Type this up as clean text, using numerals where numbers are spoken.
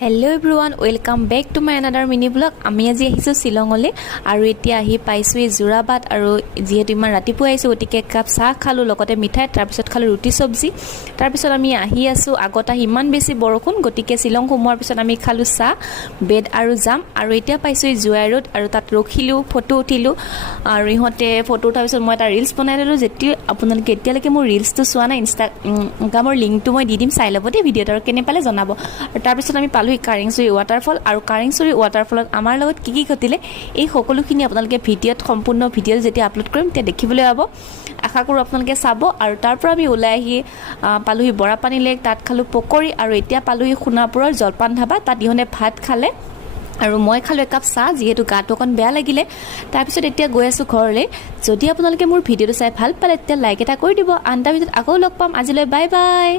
Hello' everyone, welcome back to my another mini blog. আমি আজি আহিছোঁ শ্বিলঙলৈ আৰু এতিয়া আহি পাইছোঁ এই যোৰাবাট। আৰু যিহেতু ইমান ৰাতিপুৱা আহিছোঁ, গতিকে একাপ চাহ খালোঁ, লগতে মিঠাই, তাৰপিছত খালোঁ ৰুটি চব্জি। তাৰপিছত আমি আহি আছোঁ, আগত আহি ইমান বেছি বৰষুণ, গতিকে শ্বিলং সোমোৱাৰ পিছত আমি খালোঁ চাহ, ব্ৰেড আৰু জাম। আৰু এতিয়া পাইছোঁ এই জুৱাই ৰোড, আৰু তাত ৰখিলোঁ, ফটো উঠিলোঁ। আৰু ইহঁতে ফটো উঠাৰ পিছত মই এটা ৰিলছ বনাই ল'লোঁ। আপোনালোকে এতিয়ালৈকে মোৰ ৰিলছটো চোৱা নাই, ইনষ্টাগ্ৰামৰ লিংকটো মই দি দিম, চাই ল'ব দেই ভিডিঅ'টো, আৰু কেনে পালে জনাব। আৰু তাৰপিছত আমি কাৰেংচুৰি ৱাটাৰফল, আৰু কাৰেংচুৰি ৱাটাৰফলত আমাৰ লগত কি ঘটিলে এই সকলোখিনি আপোনালোকে সম্পূৰ্ণ ভিডিঅ'ত যেতিয়া আপলোড কৰিম তেতিয়া দেখিবলৈ পাব। আশা কৰোঁ আপোনালোকে চাব। আৰু তাৰ পৰা আমি ওলাই আহি পালোহি বৰাপানী লেক, তাত খালোঁ পকৰি, আৰু এতিয়া পালোহি সোণাপুৰৰ জলপান ধাবা, তাত ইহঁতে ভাত খালে আৰু মই খালোঁ একাপ চাহ, যিহেতু গাটো অকণ বেয়া লাগিলে। তাৰপিছত এতিয়া গৈ আছোঁ ঘৰলৈ। যদি আপোনালোকে মোৰ ভিডিঅ'টো চাই ভাল পালে তেতিয়া লাইক এটা কৰি দিব। আন এটা ভিডিঅ'ত আকৌ লগ পাম। আজিলৈ বাই বাই।